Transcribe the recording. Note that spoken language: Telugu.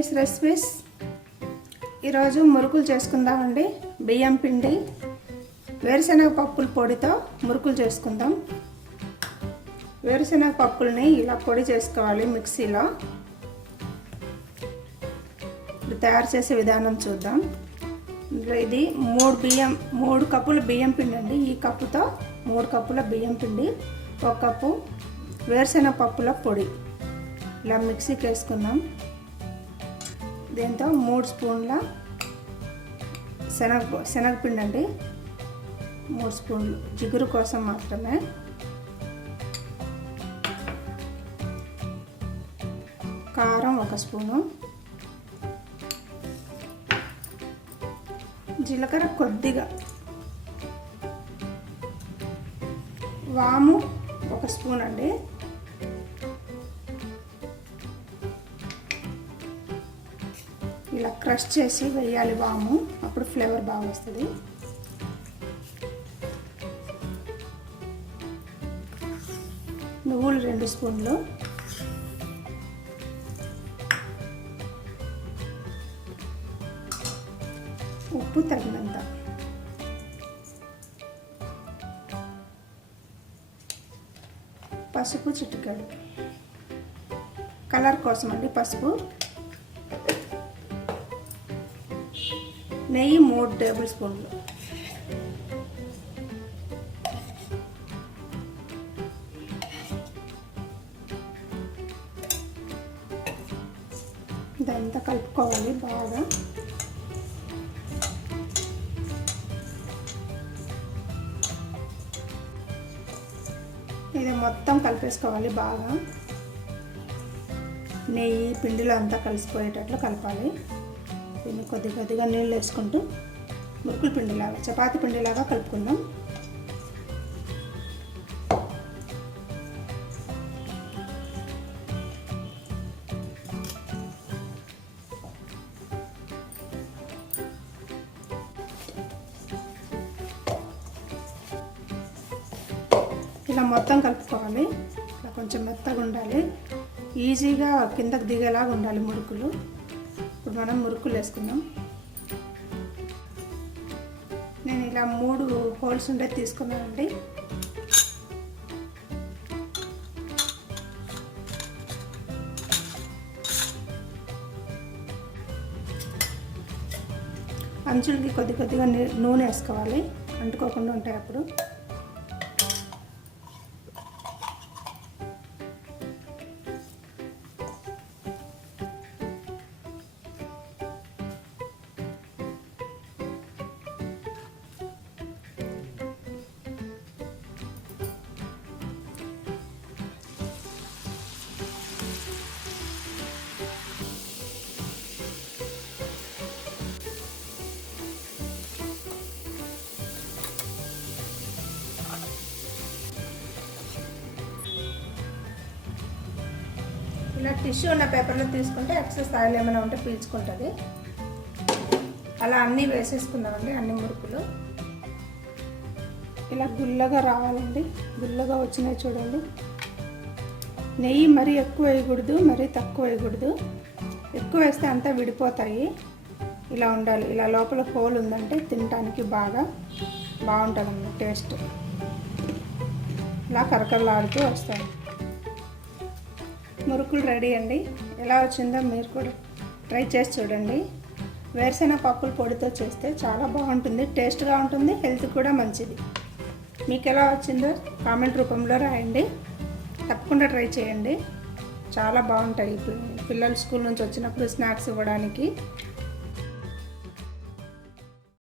వినీస్ రెసిపీస్. ఈరోజు మురుకులు చేసుకుందామండి. బియ్యం పిండి వేరుశనగ పప్పుల పొడితో మురుకులు చేసుకుందాం. వేరుశనగ పప్పుల్ని ఇలా పొడి చేసుకోవాలి మిక్సీలో. తయారు చేసే విధానం చూద్దాం. ఇది 3 కప్పుల బియ్యం పిండి అండి. ఈ కప్పుతో 3 కప్పుల బియ్యం పిండి, 1 కప్పు వేరుశనగ పప్పుల పొడి ఇలా మిక్సీకి వేసుకుందాం. దీంతో 3 స్పూన్ల శనగపిండి అండి, 3 స్పూన్లు జిగురు కోసం మాత్రమే. కారం 1 స్పూను, జీలకర్ర కొద్దిగా, వాము 1 స్పూన్ అండి, ఇలా క్రష్ చేసి వేయాలి వాము, అప్పుడు ఫ్లేవర్ బాగా వస్తుంది. నువ్వులు 2 స్పూన్లు, ఉప్పు తగినంత, పసుపు చిటికెడు, కలర్ కోసం అండి పసుపు, నెయ్యి 3 టేబుల్ స్పూన్లు, ఇదంతా కలుపుకోవాలి బాగా. ఇది మొత్తం కలిపేసుకోవాలి బాగా. నెయ్యి పిండిలో అంతా కలిసిపోయేటట్లు కలపాలి. దీన్ని కొద్దిగా నీళ్ళు వేసుకుంటూ మురుకుల పిండిలాగా, చపాతీ పిండిలాగా కలుపుకుందాం. ఇలా మొత్తం కలుపుకోవాలి. ఇలా కొంచెం మెత్తగా ఉండాలి, ఈజీగా కిందకు దిగేలాగా ఉండాలి మురుకులు. ఇప్పుడు మనం మురుకులు వేసుకుందాం. నేను ఇలా 3 హోల్స్ ఉండేది తీసుకున్నానండి. అంచులకి కొద్దిగా నూనె వేసుకోవాలి, అంటుకోకుండా ఉంటాయి అప్పుడు. ఇలా టిష్యూ ఉన్న పేపర్లో తీసుకుంటే ఎక్సెస్ ఆయిల్ ఏమైనా ఉంటే పీల్చుకుంటుంది. అలా అన్నీ వేసేసుకుందామండి, అన్ని మురుకులు. ఇలా గుల్లగా రావాలండి, గుల్లగా వచ్చినాయి చూడండి. నెయ్యి మరీ ఎక్కువ వేయకూడదు, మరీ తక్కువ వేయకూడదు. ఎక్కువ వేస్తే అంతా విడిపోతాయి. ఇలా ఉండాలి. ఇలా లోపల హోల్ ఉందంటే తినడానికి బాగుంటుందండి టేస్ట్. ఇలా కరకరలాడుతూ వస్తాయి. మురుకులు రెడీ అండి. ఎలా వచ్చిందో మీరు కూడా ట్రై చేసి చూడండి. వేరుశనగ పప్పుల పొడితో చేస్తే చాలా బాగుంటుంది, టేస్ట్గా ఉంటుంది, హెల్త్ కూడా మంచిది. మీకు ఎలా వచ్చిందో కామెంట్ రూపంలో రాయండి. తప్పకుండా ట్రై చేయండి, చాలా బాగుంటాయి. పిల్లలు స్కూల్ నుంచి వచ్చినప్పుడు స్నాక్స్ ఇవ్వడానికి